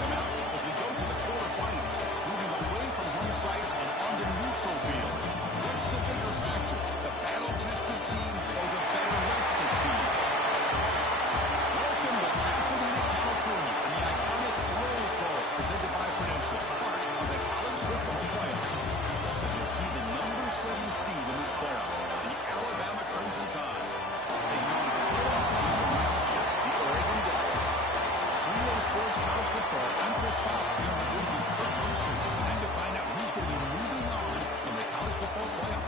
timeout as we go to the quarterfinals, moving away from home sites and onto neutral fields. What's the bigger factor, the battle-tested team or the better-rested team? Welcome to Pasadena, California, and the iconic Rose Bowl, presented by Prudential, part of the college football playoff. As we see the number 7 seed in this playoff, the Alabama Crimson Tide, taking on the playoff team from last year, the Oregon Ducks. Sports college football. I'm Chris Fox, here with you, Kurt Wilson. Time to find out who's going to be moving on in the college football playoff.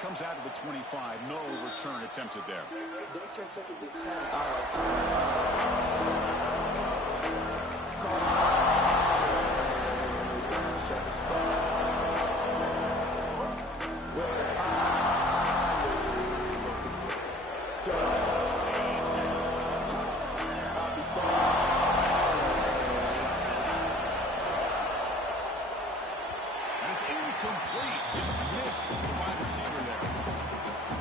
Comes out of the 25. No return attempted there. And it's incomplete. Just missed the wide receiver there.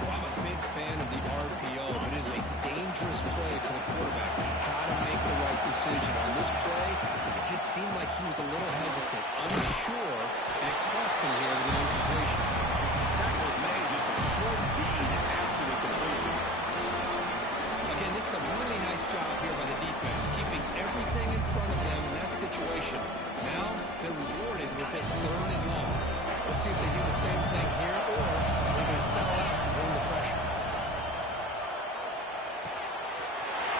Well, I'm a big fan of the RPO, but it is a dangerous play for the quarterback. You've got to make the right decision. On this play, it just seemed like he was a little hesitant, unsure, and it cost him here with an incompletion. Tackle is made, just a short bead after the completion. Again, this is a really nice job here by the defense, keeping everything in front of them in that situation. Now they're rewarded with this 3rd and long. We'll see if they do the same thing here, or they're going to settle out and bring the pressure.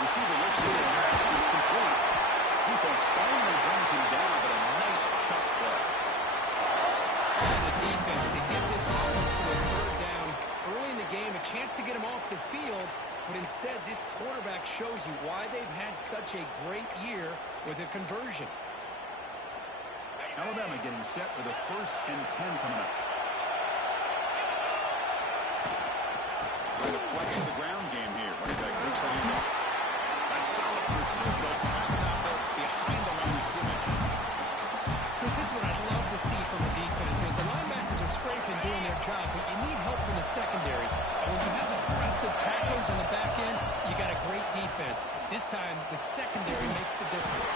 Receiver looks to the left. It's complete. Defense finally brings him down, but a nice shot play. And the defense, they get this offense to a 3rd down. Early in the game, a chance to get him off the field, but instead this quarterback shows you why they've had such a great year with a conversion. Alabama getting set for the 1st and 10 coming up. Trying to flex the ground game here. Running back takes the handoff. That's solid pursuit, though. Trapped out there behind the line of scrimmage. Chris, this is what I'd love to see from the defense. As the linebackers are scraping, doing their job, but you need help from the secondary. And when you have aggressive tacklers on the back end, you got a great defense. This time, the secondary makes the difference.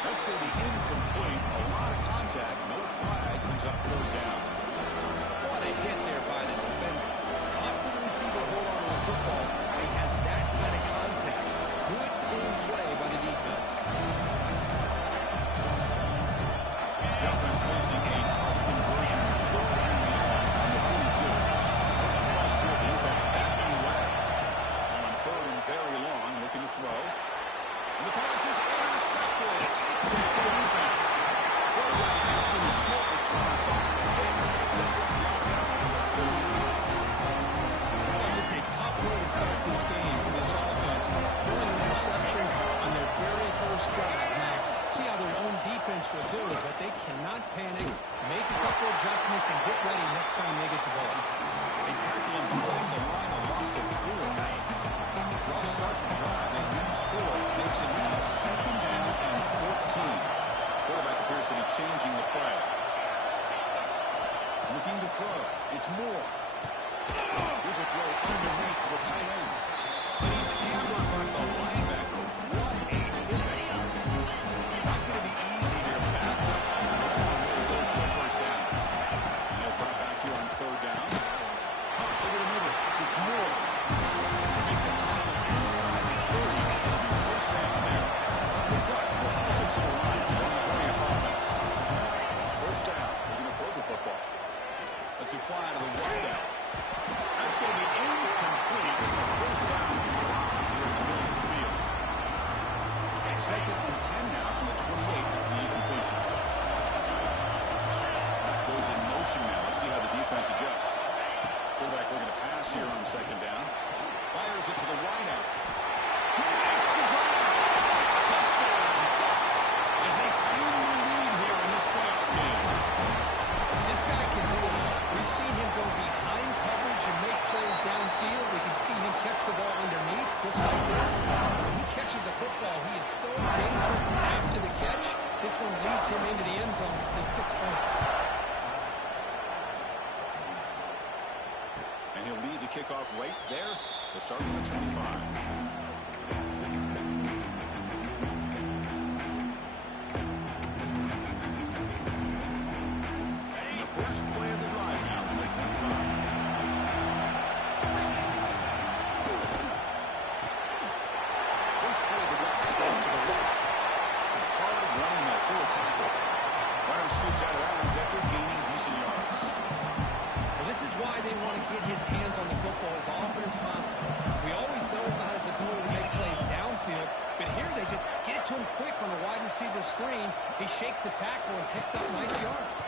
That's going to be incomplete. A lot of contact. No flag. Brings up 3rd down. What a hit there by the defender. Tough for the receiver to hold on to the football, but he has that kind of contact. Good, clean play by the defense. The offense facing a tough conversion. On the 42. Plus here, the defense backing away. On 3rd and very long, looking to throw. And the pass is intercepted. Taken by the defense. Well done after the short return. Sets up the offense on the 39. Well, just a tough way to start this game for this offense. Throwing an interception on their very first drive. Now, see how their own defense will do it, but they cannot panic. Make a couple adjustments and get ready next time they get the ball. They tackle him behind the line, a loss of 4. Rough start to the drive. They lose 4. Makes it now 2nd down and 14. Quarterback appears to be changing the play. Looking to throw. It's Moore. Here's a throw underneath the tight end. And he's hammered by the linebacker. What a hit. Not going to be easy here. Backed up. They'll go for a 1st down. And they'll drop back here on 3rd down. Up over the middle. It's Moore. Make the tackle inside the 30. 1st down there. The Ducks will house it to the line to run the hurry-up offense. 1st down. They're going to throw the football. Let's it fly to the wideout. That's going to be incomplete. 1st down drop here in the middle of the field. 2nd and 10 now from the 28. second down. Fires it to the wideout. Makes the grab. Touchdown, Ducks, as they claim the lead here in this playoff game. This guy can do it all. We've seen him go behind coverage and make plays downfield. We can see him catch the ball underneath, just like this. When he catches a football, he is so dangerous after the catch. This one leads him into the end zone for the 6 points. And he'll lead the kickoff right there to start with the 25. First play of the drive now from the 25. First play of the drive going to the right. Some hard running there through a tackle. Runner scoots out of bounds after gaining decent yards. Well, this is why they want to get his hands on the football as often as possible. We always know about his ability to make plays downfield, but here they just get it to him quick on a wide receiver screen. He shakes the tackle and picks up nice yards.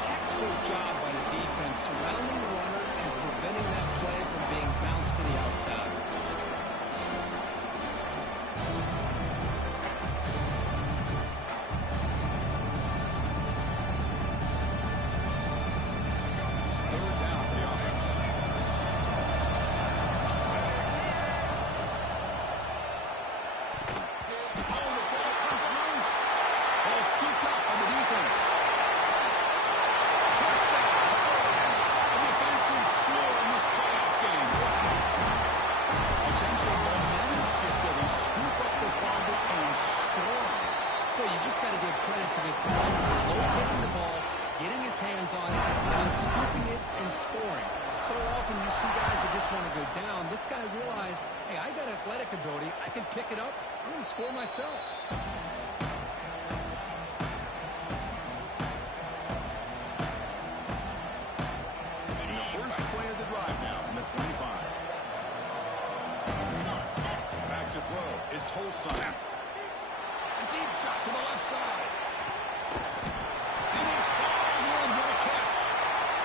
Textbook job by the defense surrounding the runner and preventing that play from being bounced to the outside. It's third down for the offense. Oh, the ball comes loose. Ball scooped up on the defense. Potential momentum shifter. They scoop up the fumble and score. Well, you just got to give credit to this defender for locating the ball, getting his hands on it, and then scooping it and scoring. So often you see guys that just want to go down. This guy realized, hey, I got athletic ability. I can pick it up. I'm going to score myself. And the first play of the drive now from the 25. Back to throw. It's Holstein. Deep shot to the left side. And it's hauled in. What a catch.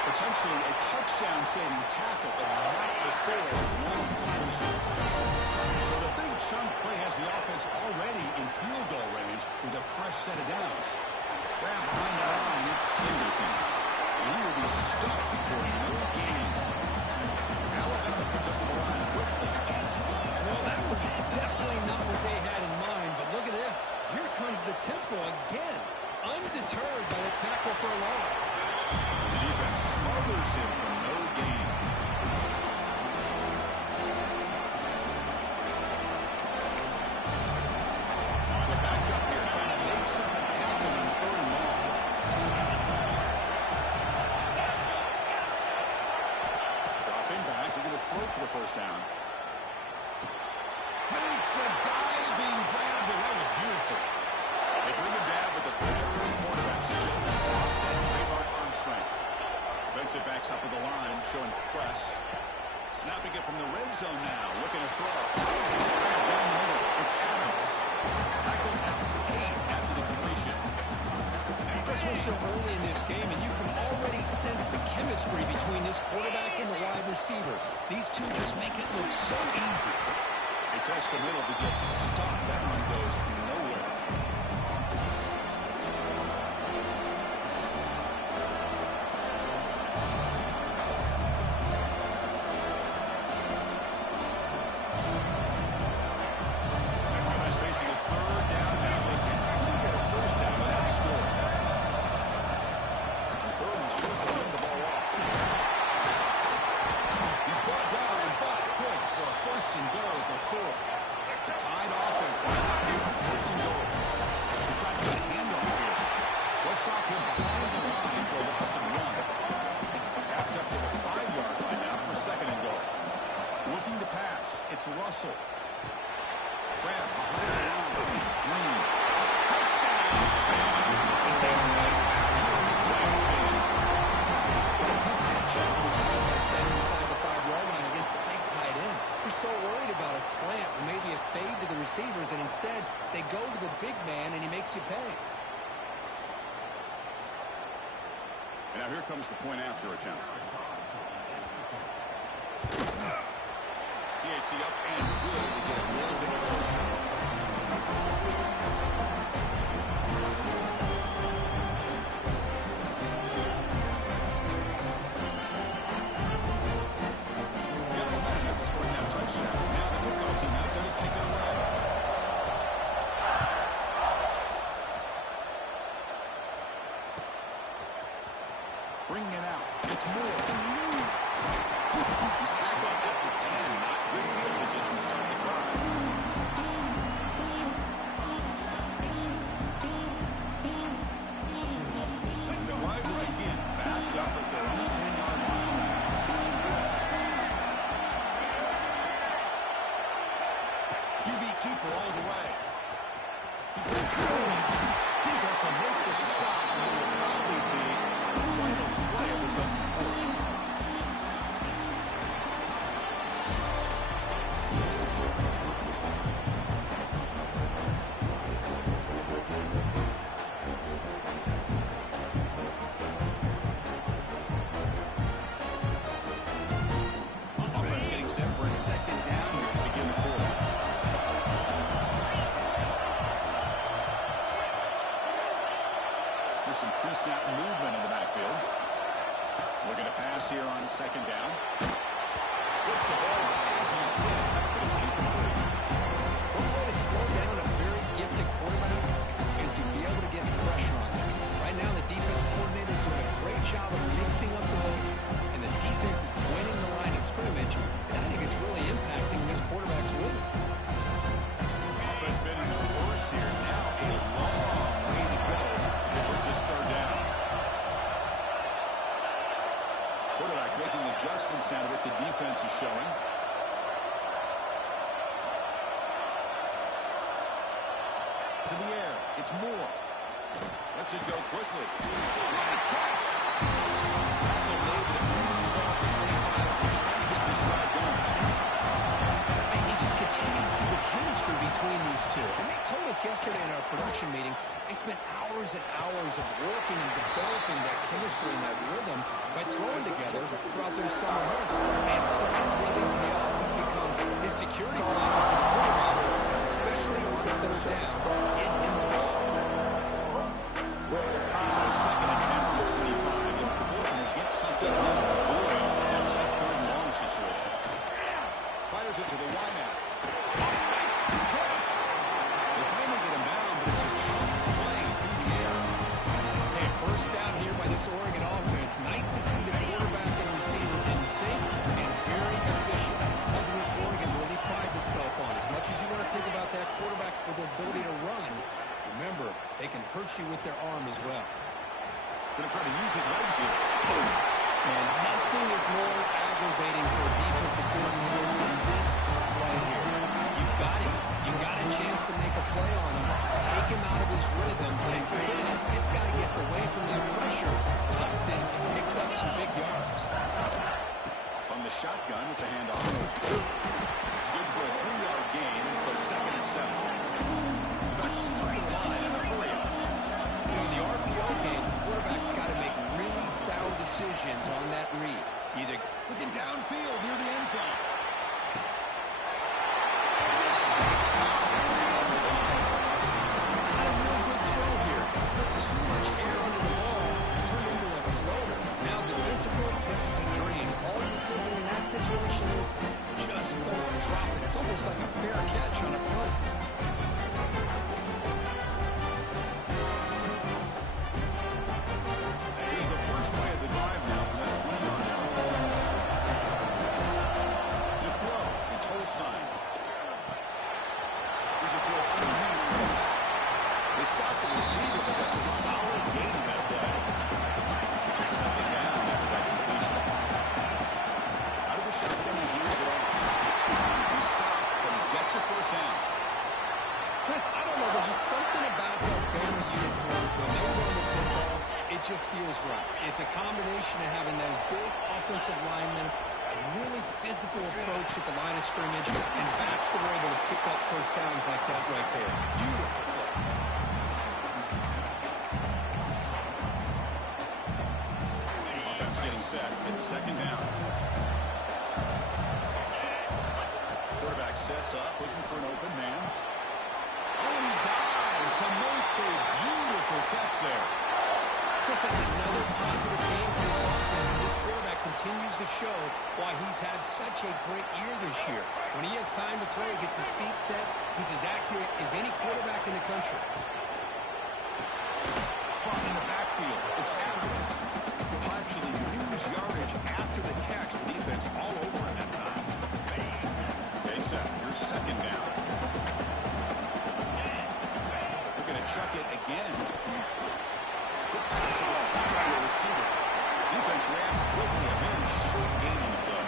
Potentially a touchdown-saving tackle, but not before one completion. So the big chunk play has the offense already in field goal range with a fresh set of downs. Grab behind the line, it's Singleton. And he will be stuffed for no gain. Alabama comes up to the line quickly. Well, that was definitely not what they had in mind, but look at this. Here comes the tempo again, undeterred by the tackle for a loss. The defense smothers him for no gain. They're backed up here trying to make something happen on third and long. Dropping back, they're going to throw for the first down. Makes a diving grab there. That was beautiful. They bring him down, but the veteran quarterback shows off that trademark arm strength. Defensive backs up to the line, showing press. Snapping it from the red zone now, looking to throw. Down the middle, it's Adams. Tackled at 8 after the completion. Chris, we're still early in this game, and you can already sense the chemistry between this quarterback and the wide receiver. These two just make it look so easy. They test the middle to get stopped. That one goes nowhere. Defense facing a third down now. They can still get a first down without scoring. And third and short, they hand the ball off. He's brought down and back. Good for a first and goal at the 4. The tied offense line up here for first and goal. He's trying to get a handoff here. Let's stop him behind the line for a loss of 1. Tapped up to the 5-yard line now for second and goal. Looking to pass. It's Russell. Grab behind the line. It's Green. Touchdown! As they fight back here in this playoff game. What a tough matchup for this defense standing inside the 5-yard line against the big tight end. You're so worried about a slant or maybe a fade to the receivers, and instead they go to the big man and he makes you pay. Now here comes the point after attempt. He hits the up and good to get a little bit closer. Scoring that touchdown. Now the kickoff team out there to kick it away. Bringing it out. It's Moore. He's tackled at the 10. Not good field position to start the drive. The driver again backed up at their own 10-yard line. QB keeper all the way. Defense will make the stop. It will probably be the final play of this open quarter. Offense getting set for a second down here to begin the quarter. Some pre-snap movement in the backfield. Looking to pass here on second down. Gets the ball as he's hit, but it's incomplete. One way to slow down a very gifted quarterback is to be able to get pressure on him. Right now, the defense coordinator is doing a great job of mixing up the looks, and the defense is winning the line of scrimmage, and I think it's really impacting this quarterback's rhythm. Offense been in reverse here. Now a long way to go to convert this third down. Quarterback making adjustments down to what the defense is showing. To the air. It's Moore. Lets it go quickly. What a catch. Tackle made, but it moves the ball to 25 as they try to get this drive going. And you just continue to see the chemistry between these two. And they told us yesterday in our production meeting, they spent hours and hours of working and developing that chemistry and that rhythm by throwing together throughout their summer months. And it's starting to really pay off. He's become his security blanket for the quarterback, especially on third down. Get him the ball. He's on second and 10 from the 25. Important to get something on the board in a tough third and long situation. Fires it to the wideout. Makes the catch. They finally get him down, but it's a chunk play through the air. Hey, first down here by this Oregon offense. Nice to see the quarterback and receiver in sync and very efficient. Something that Oregon really prides itself on. As much as you want to think about that quarterback with the ability to run, remember, they can hurt you with their arm as well. Going to try to use his legs here. And nothing is more aggravating for a defensive coordinator than this right here. You've got him. You got a chance to make a play on him, take him out of his rhythm, but instead, this guy gets away from that pressure, tucks in, picks up some big yards. On the shotgun, it's a handoff. It's good for a 3-yard gain, and so second and 7. Touch to the line and the 4-yard. You know, in the RPO game, the quarterback's got to make really sound decisions on that read. Either looking downfield near the end zone. Not a real good throw here. Put too much air under the ball, turned into a floater. Now defensively, this is a dream. All you're thinking in that situation is just don't drop it. It's almost like a fair catch on a punt. Here's the first play of the drive now for that 20-yard line. To throw, it's Holstein. Here's a throw underneath. They stop the receiver, but that's a solid gain of that play. Second down after that completion. Out of the shotgun, he hears it all. He stopped, but he gets a first down. Chris, I don't know. There's just something about that Bear uniform when they run the football. It just feels right. It's a combination of having those big offensive linemen, a really physical approach at the line of scrimmage, and backs that are able to pick up first downs like that right there. Beautiful play. It's second down. Quarterback sets up, looking for an open man. Oh, and he dives to make a beautiful catch there. Chris, that's another positive game for this offense. This quarterback continues to show why he's had such a great year this year. When he has time to throw, he gets his feet set. He's as accurate as any quarterback in the country. Caught in the backfield. It's Adams. He'll actually lose yardage after the catch. The defense all over him that time. Base up. Here's second down. We're going to chuck it again. Good pass to the flat to a receiver. Defense reacts quickly. A very short gain on the play.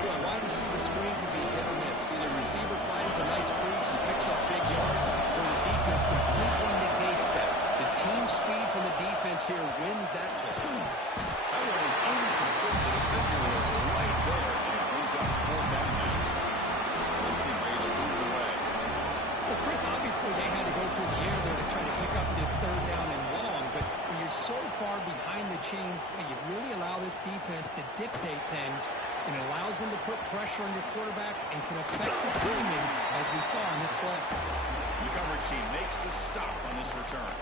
Well, wide receiver screen can be hit or miss. Either receiver finds a nice crease and picks up big yards, or the defense completely negates that. The team speed from the defense here wins that play. That one is incomplete. The defender was right there, and it brings up fourth down now. One team ready to move it away. Well, Chris, obviously they had to go through the air there to try to pick up this third down and long, but when you're so far behind the chains, you really allow this defense to dictate things, and it allows them to put pressure on your quarterback and can affect the timing, as we saw in this play. The coverage team makes the stop on this return.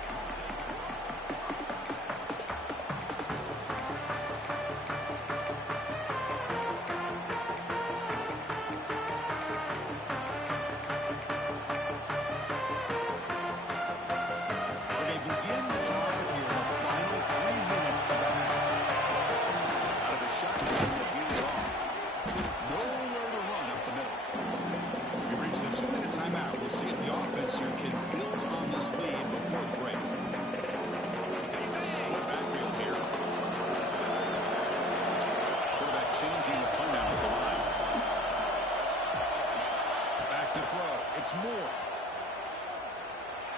Moore.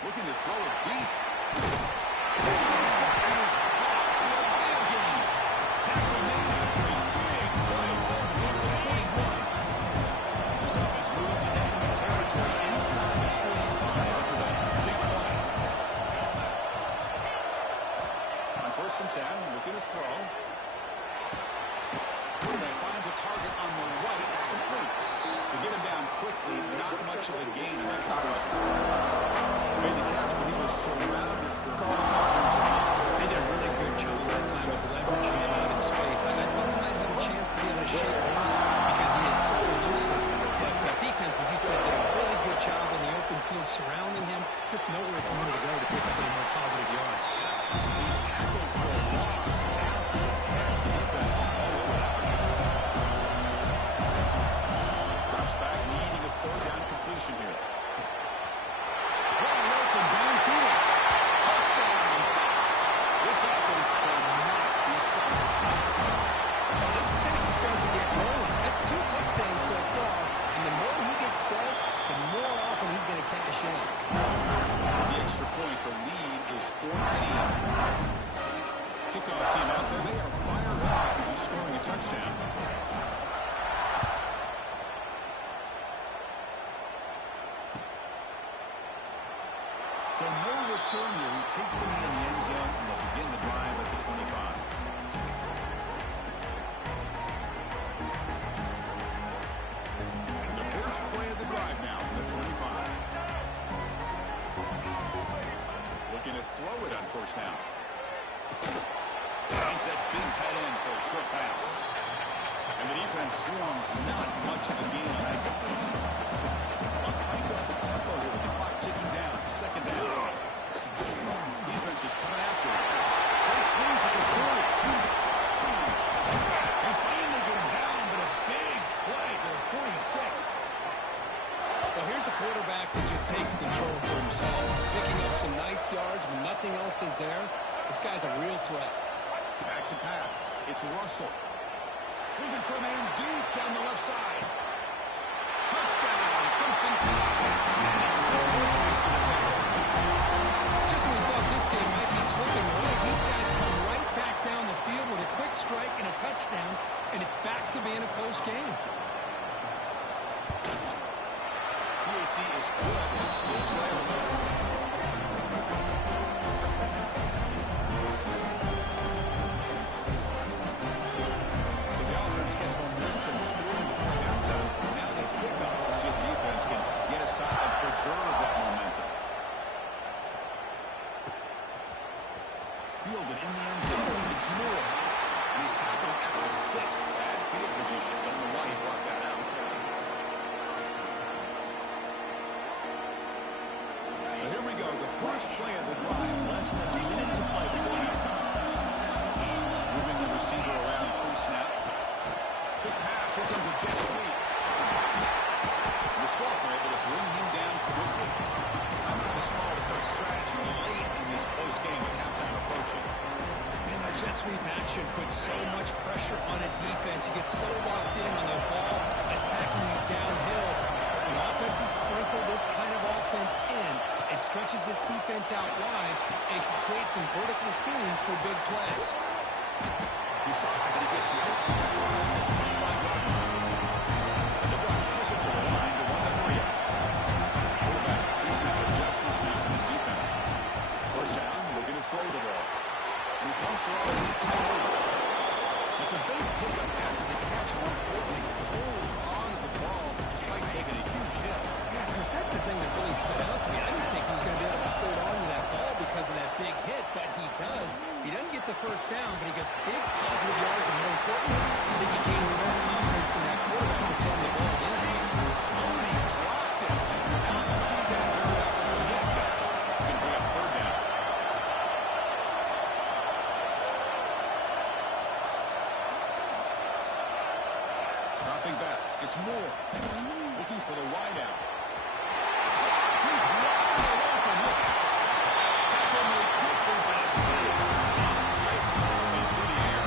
Looking to throw it deep. That is caught with a big gain. Tackle made after a big play all the way to the 41. This offense moves into enemy territory inside the 45 after that big play. On 1st and 10, looking to throw. Quarterback finds a target on the right. It's complete. To get him down quickly, not much of a gain in that completion. Made the catch, but he was surrounded for miles into the air. They did a really good job that time of leveraging him out in space. I thought he might have a chance to be able to shake loose because he is so elusive. But defense, as you said, did a really good job in the open field surrounding him. Just nowhere for him to go to pick up any more positive yards. He's tackled for a loss after the catch. The defense all over that. Back needing a third down completion here. Wide open downfield. Touchdown, Ducks. This offense cannot be stopped. Well, this is how you start to get rolling. That's 2 touchdowns so far, and the more he gets fed, the more often he's going to cash in. With the extra point, the lead is 14. Kickoff team out there. They are fired up after just scoring a touchdown. So no return here. He takes him in the end zone, and they'll begin the drive at the 25. And the first play of the drive now from the 25. Looking to throw it on 1st down. Finds that big tight end for a short pass. And the defense swarms not much of a gain on that completion. They'll crank up the tempo here with the clock ticking down. 2nd down. Defense is coming after him. Great swings at the 40. They finally get him down, but a big play to the 46. Well, here's a quarterback that just takes control for himself, picking up some nice yards when nothing else is there. This guy's a real threat. Back to pass. It's Russell. Looking for a man deep down the left side. Touchdown, Clemson Tide. And a 6-point race in the tackle. Just when we thought this game might be slipping away, these guys come right back down the field with a quick strike and a touchdown, and it's back to being a close game. PHC is good and still trailing. fielded in the end zone. It's Moore. And he's tackled at the 6th. Bad field position. Don't know why he brought that out. So here we go. The first play of the drive. Less than a minute to play before halftime. Moving the receiver around pre-snap. Good pass. Here comes a jet sweep. The sophomore able to bring him down quickly. Timeout is called to talk strategy late in this close game with halftime approaching. Man, that jet sweep action puts so much pressure on a defense. You get so locked in on the ball, attacking you downhill. But when offenses sprinkle this kind of offense in, it stretches this defense out wide and can create some vertical seams for big plays. He's stopped, but he gets right across the 25-yard line. And the Bucs push it to the line to run the 3 out. Quarterback, he's got adjustments now from his defense. First down, looking to throw the ball. And he dumps it all into the tight end. It's a big pickup after the catch, and more importantly, holds on to the ball despite taking a huge hit. Yeah, because that's the thing that really stood out to me. I didn't think he was going to be able to hold on to that ball because of that big hit, but he does. He doesn't get the first down, but he gets big positive yards, and more importantly, I think he gains more confidence in that quarterback to throw the ball in. Only dropped it. I do not see that very often from this guy. Going to bring up third down. Dropping back. It's Moore. Looking for the wide out. He's wide open. Look out. Tackle made quickly, but a big stop right from this offense through the air.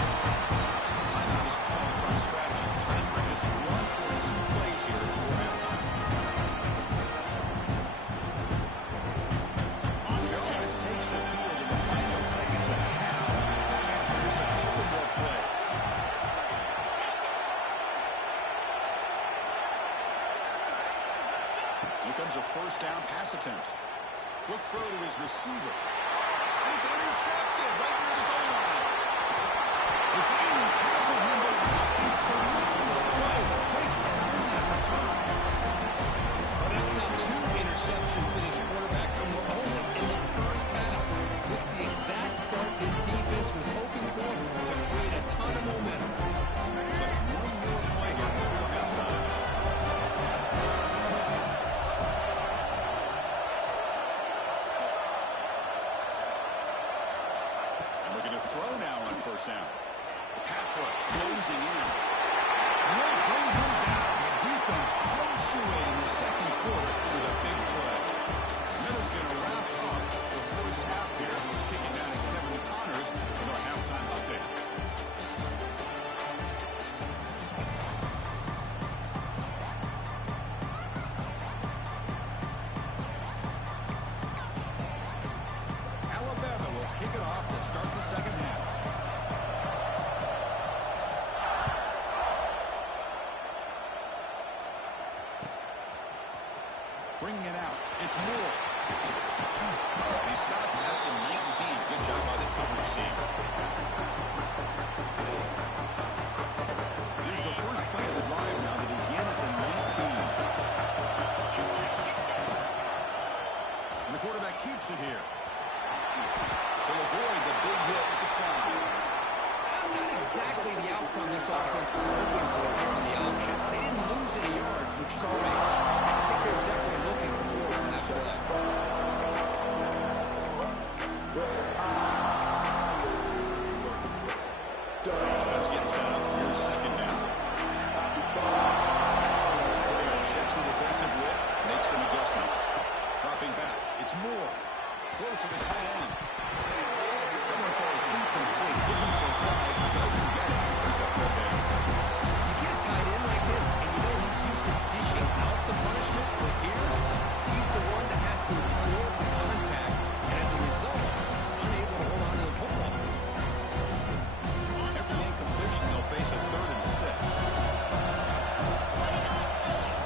Timeout is called on strategy. Time for just 1 or 2 plays here before halftime. The offense takes the field in the final seconds of the half. A chance to miss a couple more plays. Here comes a first down pass attempt. Quick throw to his receiver. And it's intercepted right near the goal line. They finally tackle him, but a tremendous play. Quick and then that return. Well, that's now 2 interceptions for this quarterback, and we're only in the first half. This is the exact start this defense was hoping for to create a ton of momentum. So 1 more play here before halftime. Throw now on first down. The pass rush closing in. Won't bring him down. The defense punctuating the second quarter with a big play. Miller's going to wrap up the first half here. He's kicking down at Kevin Connors with our halftime update. Alabama will kick it off to start the second half. Bringing it out. It's Moore. He stopped at the 19. Good job by the coverage team. Here's the first play of the drive now to begin at the 19. And the quarterback keeps it here. They'll avoid the big hit with the slide. Not exactly the outcome this offense was hoping for here on the option. They didn't lose any yards, which is great. I think they're definitely looking for more from that play. Offense getting set up. Here's second down. Checks the defensive whip, makes some adjustments. Dropping back. It's Moore. Close to the tight end. That throw is incomplete. Looking for a flag. Doesn't get it. Brings up third down. You get a tight end like this, and you know he's used to dishing out the punishment, but here, he's the one that has to absorb the contact, and as a result, he's unable to hold on to the football. After the incompletion, they'll face a 3rd and 6.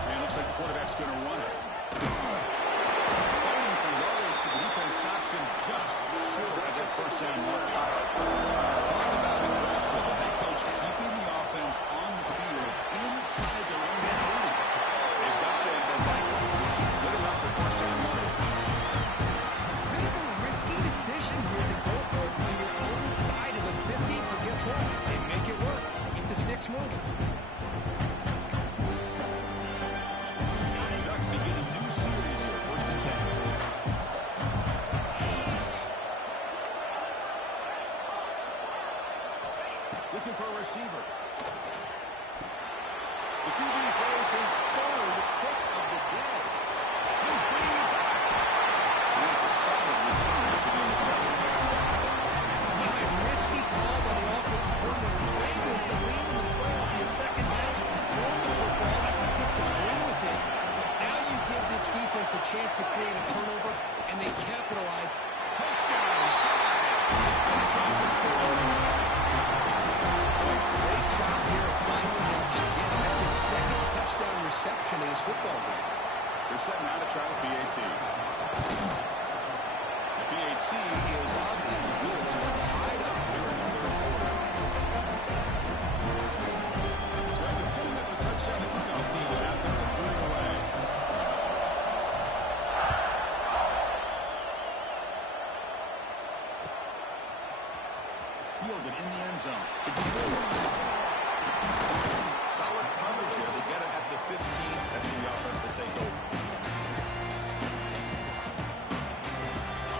And it looks like the quarterback's going to run it. Fighting for yards, but the defense stops him just short of that first down mark. Talk about aggressive. The head coach keeping the offense on the field inside their own 30. They've got it, but that completion good enough for first down mark. Bit of a risky decision here to go for it when you're Looking for a receiver. The QB throws his third pick of the day. He's bringing it back. And it's a solid return after the interception. A risky call by the offensive coordinator. Playing with the lead in the playoff in the second half. Throwing the football. I don't disagree with it. But now you give this defense a chance to create a turnover, and they capitalize. Touchdown. Tie. They finish off the score. Great job here of finding him again. That's his second touchdown reception in his football game. They're setting out to try the PAT. The PAT is up and good, so we're tied up here in the third quarter. So after pulling up a touchdown, the kickoff team is out there and moving away. Fielded in the end zone. It's solid coverage here. They get it at the 15. That's where the offense will take over.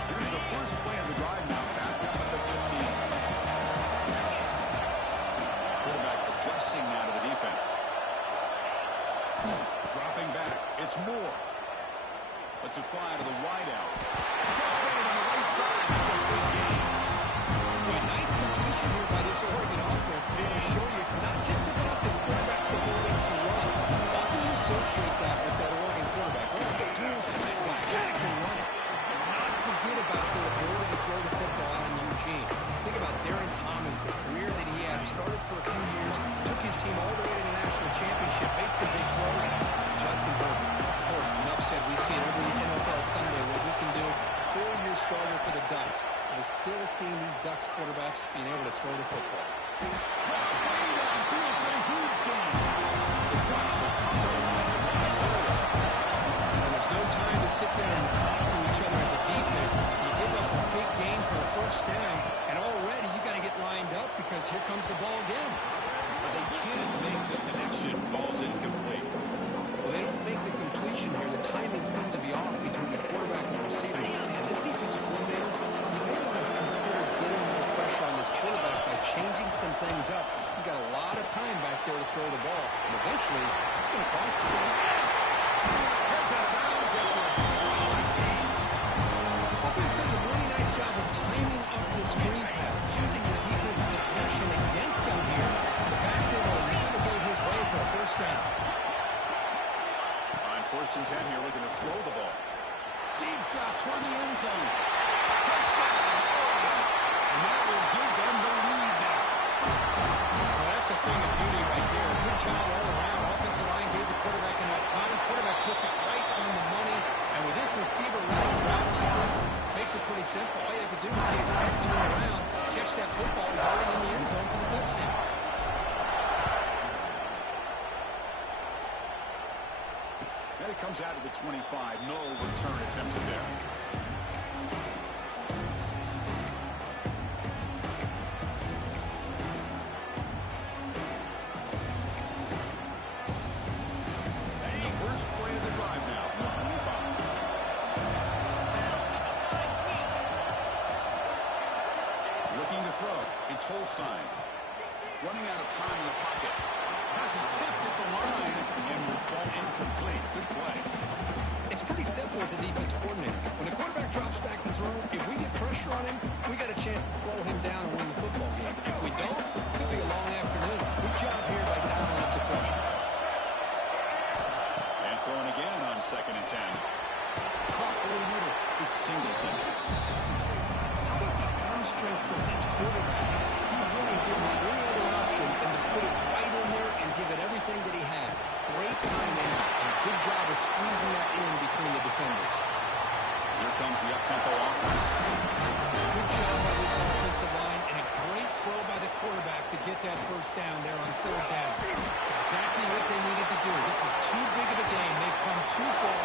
Here's the first play of the drive now. Back up at the 15. Quarterback adjusting now to the defense. Dropping back. It's Moore. Let's it fly to the wideout. Catch made on the right side. That's a big gain. Nice completion here by this Oregon offense to be able to show you it's not just about the quarterback's ability to run. Often you associate that with that Oregon quarterback. Oh, the dual threat guy, guy that can run it. Do not forget about their ability to throw the football out in Eugene. Think about Darren Thomas, the career that he had. Started for a few years, took his team all the way to the national championship, made some big throws. And Justin Burton, of course, enough said. We see it every NFL Sunday what he can do. 4-year starter for the Ducks. We're still seeing these Ducks quarterbacks being able to throw the football. Way downfield for a huge gain. The Ducks will come to the line with and there's no time to sit there and talk to each other as a defense. You give up a big gain for a first down, and already you got to get lined up because here comes the ball again. But they can't make the connection. Ball's incomplete. Well, they don't make the completion here. The timing seemed to be off between the quarterback and the receiver. And this defensive coordinator, he may want to consider getting more pressure on this quarterback by changing some things up. You got a lot of time back there to throw the ball. And eventually, it's going to cost you. Gets out of bounds after a solid gain. Offense does a really nice job of timing up this screen pass, using the defense's aggression against them here. The back's able to navigate his way for a first down. First and 10 here, looking to throw the ball. Deep shot toward the end zone. Touchdown, Oregon. And that will give them the lead now. Well, that's a thing of beauty right there. Good job all around. Offensive line gave the quarterback enough time. Quarterback puts it right on the money. And with this receiver running around like this, makes it pretty simple. All you have to do is get his head turned around, catch that football. He's already in the end zone for the touchdown. And it comes out of the 25. No return attempted there. And the first play of the drive now from the 25. Looking to throw. It's Holstein. Running out of time in the pocket. Pass is tipped at the line and will fall incomplete. Good play. It's pretty simple as a defense coordinator. When the quarterback drops back to throw, if we get pressure on him, we got a chance to slow him down and win the football game. If we don't, it could be a long afternoon. Good job here by dialing up the pressure. And throwing again on second and 10. Caught over the middle. It's Singleton. How about the arm strength from this quarterback? He really didn't have any other option than to put it right in there and give it everything that he had. Great timing and a good job of squeezing that in between the defenders. Here comes the up-tempo offense. Good job by this offensive line and a great throw by the quarterback to get that first down there on third down. It's exactly what they needed to do. This is too big of a game. They've come too far.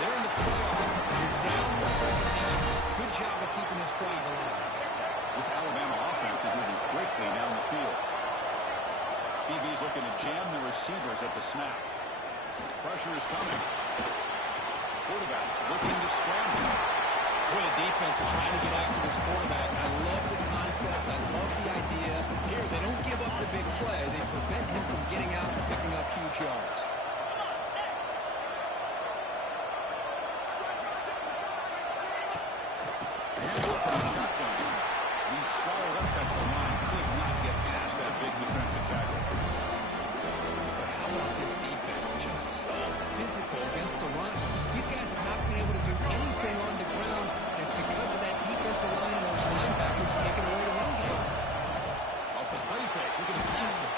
They're in the playoff. They're down in the second half. Good job of keeping this drive alive. This Alabama offense is moving quickly down the field. DB's looking to jam the receivers at the snap. Pressure is coming. Quarterback looking to scramble. Boy, the defense trying to get after this quarterback. I love the concept. I love the idea. Here, they don't give swallowed up at the line. Could not get past that big defensive tackle. How about this defense? Just so physical against the run. These guys have not been able to do anything on the ground. And it's because of that defensive line and those linebackers taking away the run game. Off the play fake. Look at the pass it.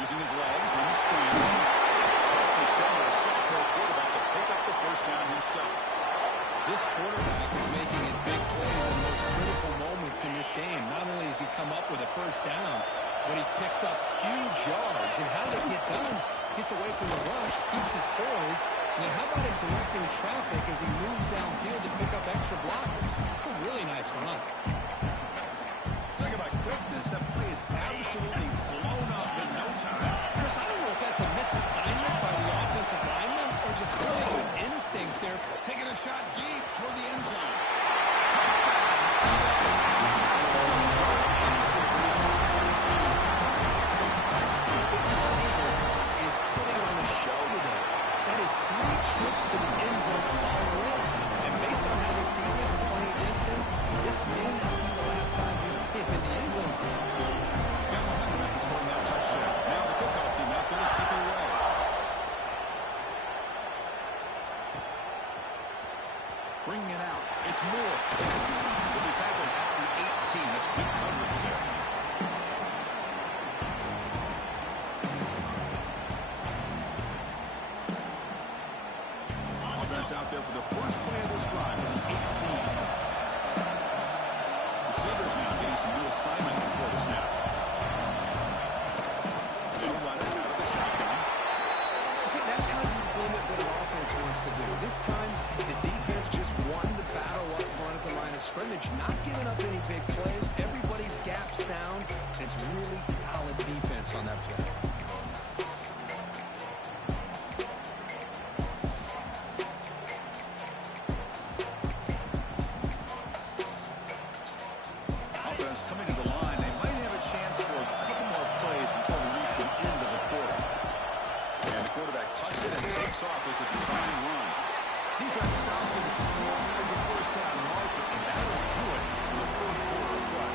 Using his legs on the screen. Tough to show a sophomore quarterback to pick up the first down himself. This quarterback is making his big plays in the most critical moments in this game. Not only does he come up with a first down, but he picks up huge yards. And how did it get done? Gets away from the rush, keeps his poise. And then how about him directing traffic as he moves downfield to pick up extra blockers? It's a really nice run. Talk about quickness. That play is absolutely blown up in no time. Chris, I don't know if that's a misassignment by the offensive lineman or just really good instincts there. Taking a shot deep toward the end zone. Touchdown. Still no answer for this receiver. This receiver is putting on a show today. That is 3 trips to the end zone already. And based on how this defense is playing against him, this may not be the last time we see him in the end zone. He's holding that touchdown. Now the kickoff team out there to kick it away. Bringing it out. It's Moore. He'll be tackled at the 18. That's good coverage there. Offense out there for the first play of this drive from the 18. Receivers now getting some new assignments before the snap. New runner out of the shotgun. See, that's how you limit what an offense wants to do. This time, the defense just won the battle up front at the line of scrimmage, not giving up any big plays. Everybody's gap sound, and it's really solid defense on that play. Offense coming to the line. They might have a chance for a couple more plays before we reach the end of the quarter. And the quarterback tucks it and takes off as a design run. Defense stops him short of the first down marker, and that'll do it in the third quarter of play.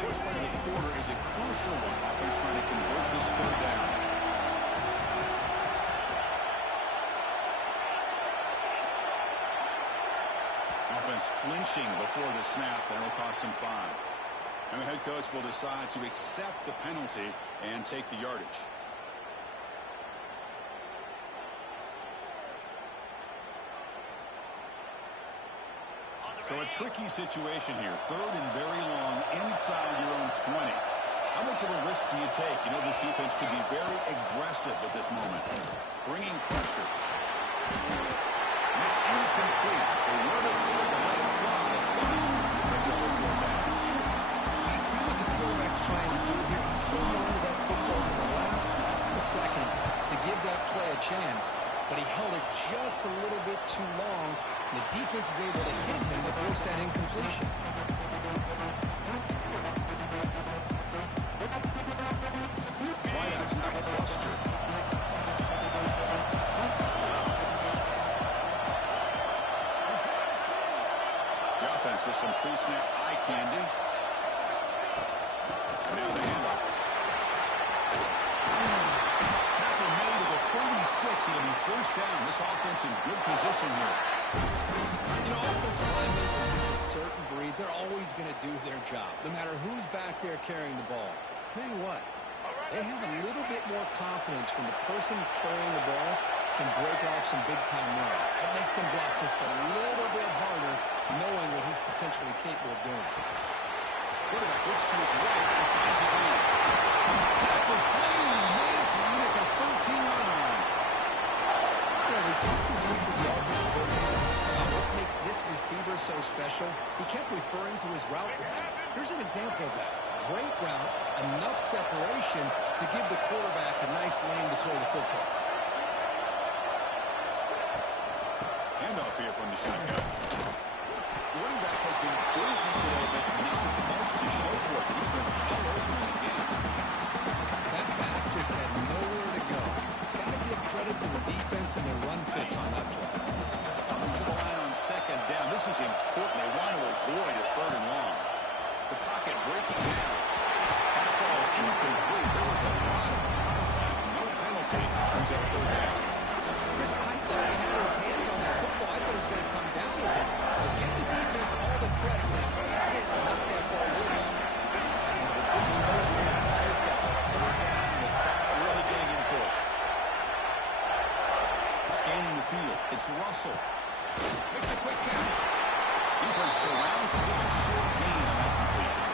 First play of the quarter is a crucial one. Offense trying to convert this third down. Offense flinching before the snap. That'll cost him 5. And the head coach will decide to accept the penalty and take the yardage. So a tricky situation here. Third and very long inside your own 20. How much of a risk do you take? You know, this defense could be very aggressive at this moment. Bringing pressure. And it's incomplete. They were the field to let it fly. That's all the fourth down. You see what the quarterback's trying to do here. He's holding on to that football to the last possible second to give that play a chance. But he held it just a little bit too long. And the defense is able to hit him to force that incompletion. Wideouts now clustered. The offense with some pre-snap eye candy. Now the handoff. Tackle made to the 36. It'll be first down. This offense in good position here. You know, offensive linemen are just a certain breed. They're always going to do their job, no matter who's back there carrying the ball. I'll tell you what, they have a little bit more confidence when the person that's carrying the ball can break off some big-time runs. That makes them block just a little bit harder, knowing what he's potentially capable of doing. Quarterback looks to his right and finds his man. Tackle finally made to win at the 13-yard line. You know, we talked this week with the offensive coordinator about what makes this receiver so special. He kept referring to his route running. Here's an example of that. Great route, enough separation to give the quarterback a nice lane to throw the football. Handoff here from the shotgun. running back has been busy today, but not much to show for it. The defense all over him again. That back just had nowhere to go. Got to give credit to the defense and their run fits on that play. Coming to the line on second down. This is important. They want to avoid a third and long. The pocket breaking down. Pass ball is incomplete. There was a lot of contact. No penalty. Brings up third down. Chris, I thought he had his hands on that football. I thought he was going to come down with it. Give the defense all the credit. He did knock that ball loose. The coach knows we have circle. Third down, and the crowd really getting into it. Scanning the field. It's Russell. Makes a quick catch. Defense surrounds him. Just a short gain on that completion.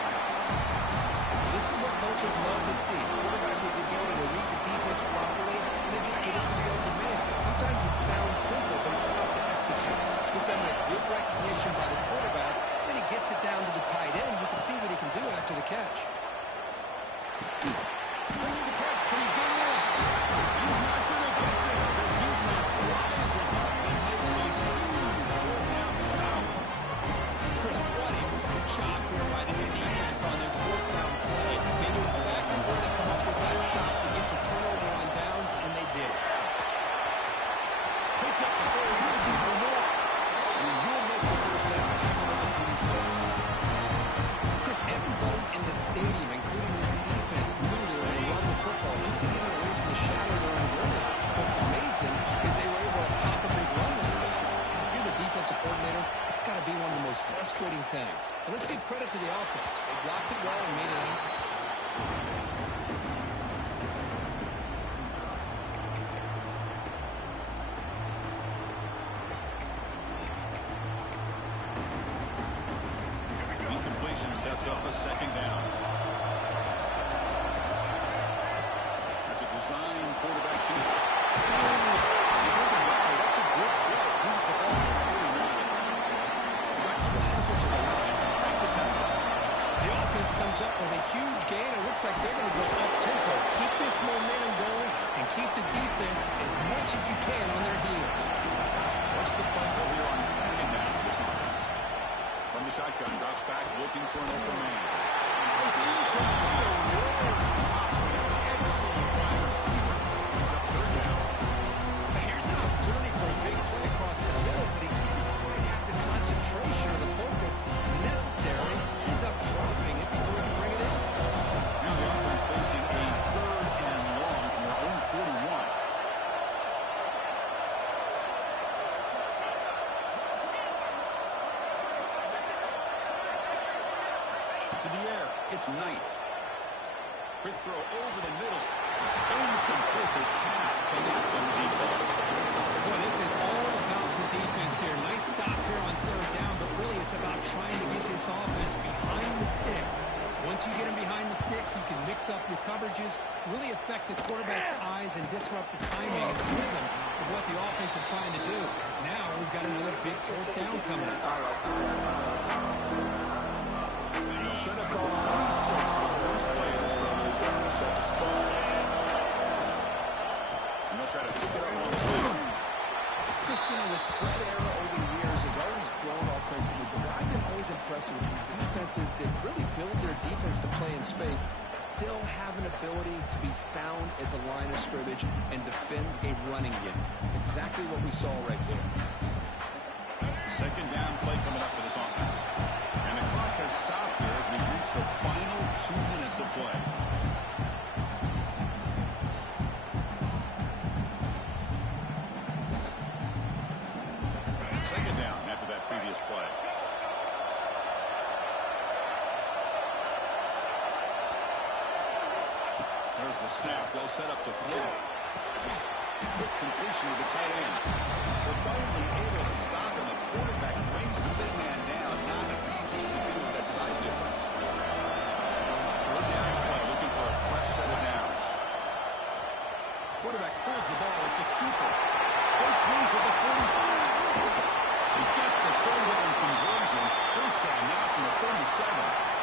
This is what coaches love to see. Quarterback with the ability to read the defense properly and then just get it to the open man. Sometimes it sounds simple, but it's tough to execute. This time with good recognition by the quarterback, then he gets it down to the tight end. You can see what he can do after the catch. Makes the catch. Can he get in? He's not going to get there. The defense rises up and makes a huge fourth down stop. Chris, what a great job here by this defense on this fourth down play. They knew exactly where to come up with that stop to get the turnover on downs, and they did it. Picks up the first, looking for more. And you'll make the first down. Tackle number 26. Chris, everybody in the stadium, including this defense, knew they were going to run the football just to get it away from the shadow of their own goal. What's amazing is they were able to pop a big run like that. If you're the defensive coordinator, it's got to be one of the most frustrating things. But let's give credit to the offense. They blocked it well and made it out. Incompletion sets up a second down. That's a design quarterback keeper. That's a good play. Moves the ball to 49. He got closer to the line to break the tempo. The offense comes up with a huge gain. It looks like they're going to go up-tempo. Keep this momentum going and keep the defense as much as you can on their heels. What's the bundle here on second down for this offense? From the shotgun, drops back, looking for an open man. It's incomplete. A roar drop. Excellent wide receiver. It's up third down. Here's an opportunity for a big play across the middle, but he didn't quite have the concentration or the focus necessary. Ends up dropping it before he can bring it in. Now the offense facing a third and long from their own 41. To the air, it's Knight. Quick throw over the middle. Incomplete. They cannot connect on the deep ball. Boy, this is all about the defense here. Nice stop here on third down, but really it's about trying to get this offense behind the sticks. Once you get them behind the sticks, you can mix up your coverages, really affect the quarterback's eyes and disrupt the timing and the rhythm of what the offense is trying to do. Now we've got another big fourth down coming up. They'll set up call 26 for the first play of this drive. And they'll try to pick it up on the field. Christian, the spread era over the years has always grown offensively, but what I've been always impressed with defenses that really build their defense to play in space still have an ability to be sound at the line of scrimmage and defend a running game. It's exactly what we saw right there. Second down play coming up for this offense. And the clock has stopped here as we reach the final 2 minutes of play. Second down after that previous play. There's the snap. They'll set up the flow. Quick completion to the tight end. They're finally able to stop him. The quarterback brings the big man down. Not easy to do with that size difference. Third down play, looking for a fresh set of downs. Quarterback pulls the ball. It's a keeper. Breaks loose at the 45. They get the third down conversion. First down now from the 37.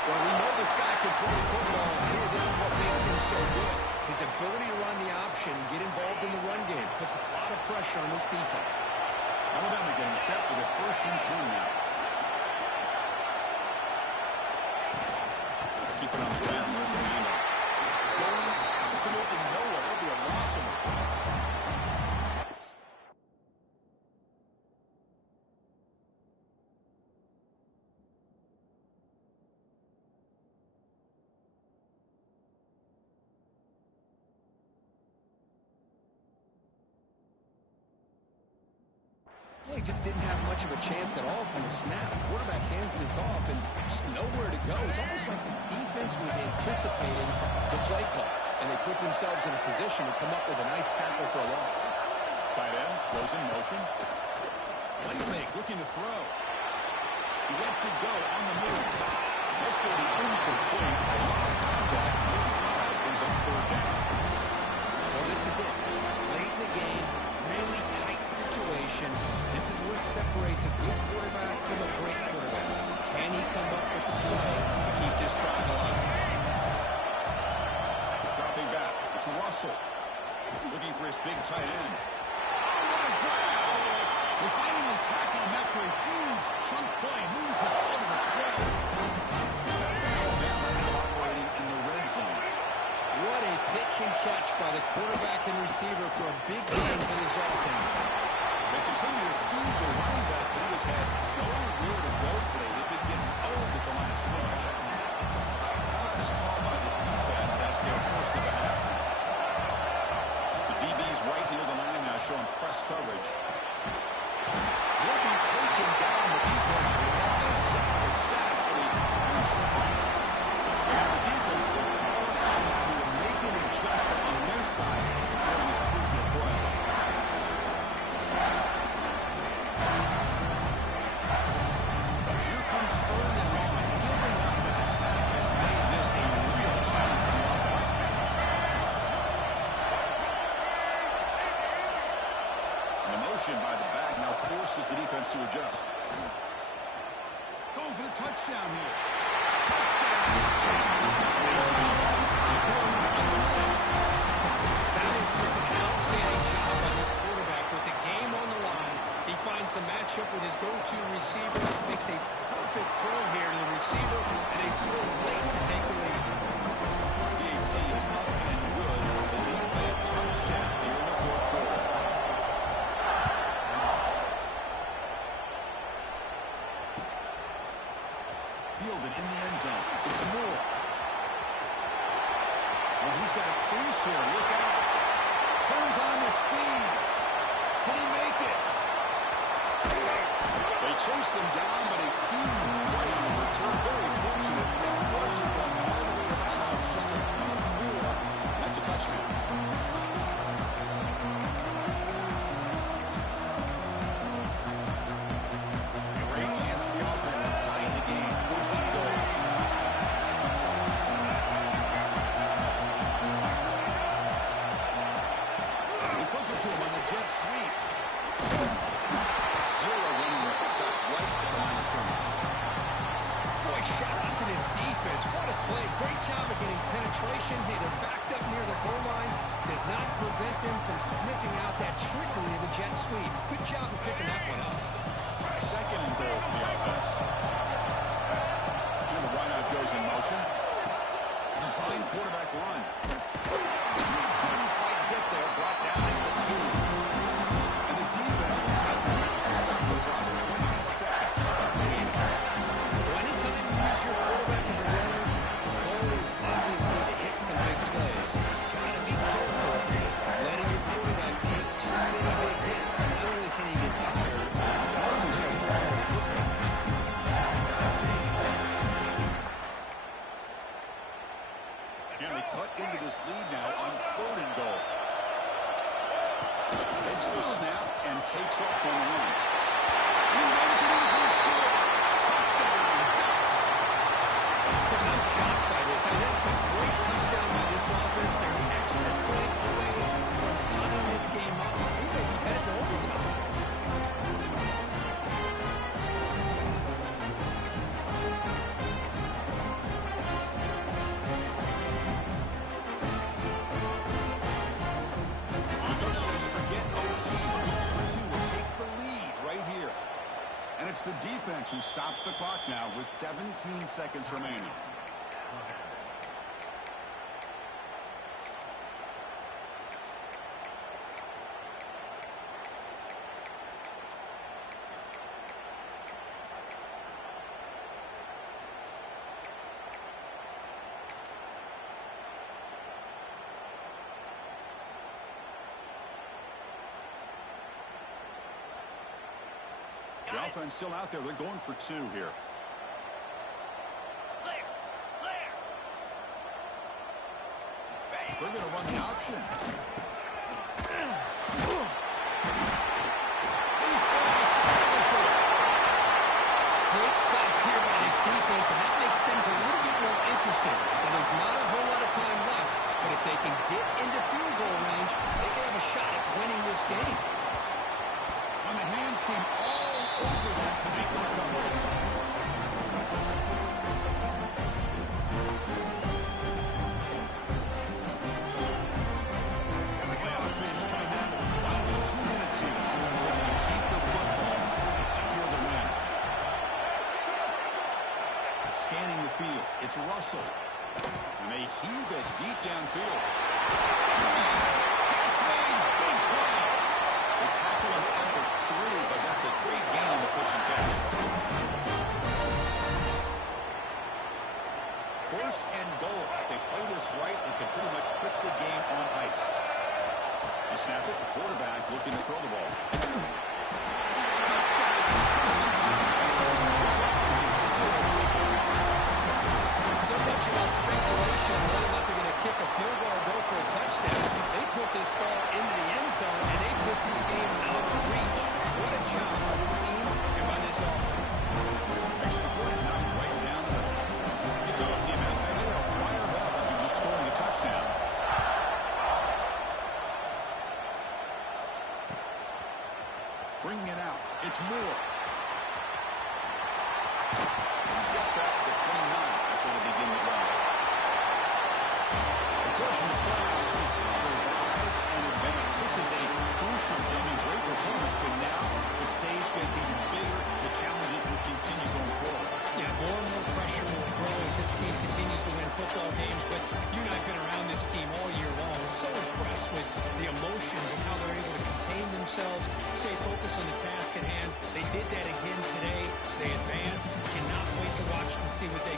Well, we know this guy can play football. Here, this is what makes him so good. His ability to run the option, get involved in the run game, puts a lot of pressure on this defense. Alabama getting set for the 1st and 10 now. on the ground. There's the handoff. Going absolutely nowhere. It'll be a loss of the pass. He just didn't have much of a chance at all from the snap. Quarterback hands this off and just nowhere to go. It's almost like the defense was anticipating the play call, and they put themselves in a position to come up with a nice tackle for a loss. Tight end goes in motion. Play fake, looking to throw. He lets it go on the move. Let's go to incomplete. A lot of contact. Brings up third down. Well, this is it. Late in the game, really tight situation. This is what separates a good quarterback from a great quarterback. Can he come up with the play to keep this drive alive? Dropping back. It's Russell. Looking for his big tight end. Oh, what a grab! They finally tackle him after a huge chunk play. Moves it all to the 12. Alabama now operating in the red zone. What a pitch and catch by the quarterback and receiver for a big game for this offense. They continue to feed the running back, but he has had nowhere to go today. They've been getting owned at the line of scrimmage. That is called by the defense. That's their first of the half. The DB's right near the line now, showing press coverage. He'll be taken down. The defense rise up the sack for the crucial play. And the defense will call a timeout to make an adjustment on their side for this crucial play. Here comes early on. Giving up that sack has made this a real challenge for the offense. And the motion by the back now forces the defense to adjust. Going for the touchdown here. Touchdown. It's a long time here in the final minute. That is just an outstanding job by this quarterback with the game on the line. He finds the matchup with his go-to receiver, makes a perfect throw here to the receiver, and they score late to take the lead. BAT is up and good. The lead by a touchdown here in the fourth quarter. Fielded in the end zone. It's Moore. And he's got a crease here. Look out. Turns on the speed. Can he make it? They chase him down, but a huge play on the return. Very fortunate. It wasn't run all the way to the house. Just a run more. That's a touchdown. Great chance for the offense to tie in the game. First and goal. They flip it to him on the jet sweep. Zero running room. Stop right at the line of scrimmage. Boy, shout out to this defense. What a play. Great job of getting penetration. Hey, they're backed up near the goal line. Does not prevent them from sniffing out that trickery of the jet sweep. Good job of picking that one up. Second and goal for the offense. Here the wideout goes in motion. Design quarterback run. Couldn't quite get there. Brought down at the 2. And the defense will touch him to stop the clock. 20 seconds remaining. Well, anytime you use your quarterback as a runner, the goal is obviously to hit some big plays. Gotta be careful letting your quarterback take too many big hits. Not only can he get tired, he can also start to fall the football. And they cut into this lead now on third and goal. Takes the snap and takes off on the run. He runs it in for the score. Touchdown, Ducks. Because I'm shocked by this. I mean, that's a great touchdown by this offense. They're an extra point away from tying this game up. We may be headed to overtime. Coach says forget OT. Go for 2 to take the lead right here. And it's the defense who stops the clock now with 17 seconds remaining. offense still out there. They're going for 2 here. They're going to run the option. Great stop here by this defense, and that makes things a little bit more interesting. And there's not a whole lot of time left, but if they can get into field goal range, they can have a shot at winning this game. And the hands seem all over that to make the recovery. Playoff games coming down to the final 2 minutes here. So they can keep the football and secure the win. Scanning the field, it's Russell. And they heave it deep downfield. Catch made, big play. They tackle him at the 3, but that's a great gain on the pitch and catch. First and goal. If they play this right, they can pretty much put the game on ice. They snap it, the quarterback looking to throw the ball. Touchdown. This offense is still So much about speculation, whether or not they're going to kick a field goal or go for a touchdown. They put this ball into the end zone, and they put this game out of reach. What a job by this team and by this offense. extra point, knocked right down the middle. Good dog team out there. They are fired up after just scoring a touchdown. Bringing it out. It's Moore. He steps out to the 29. That's where they begin the drive. The question of playoffs is survive and advance. This is a crucial game and great performance, but now the stage gets even bigger. The challenges will continue going forward. Yeah, more and more pressure will grow as this team continues to win football games, but you and I have been around this team all year long. I'm so impressed with the emotions and how they're able to contain themselves, stay focused on the task at hand. They did that again today. They advance. Cannot wait to watch and see what they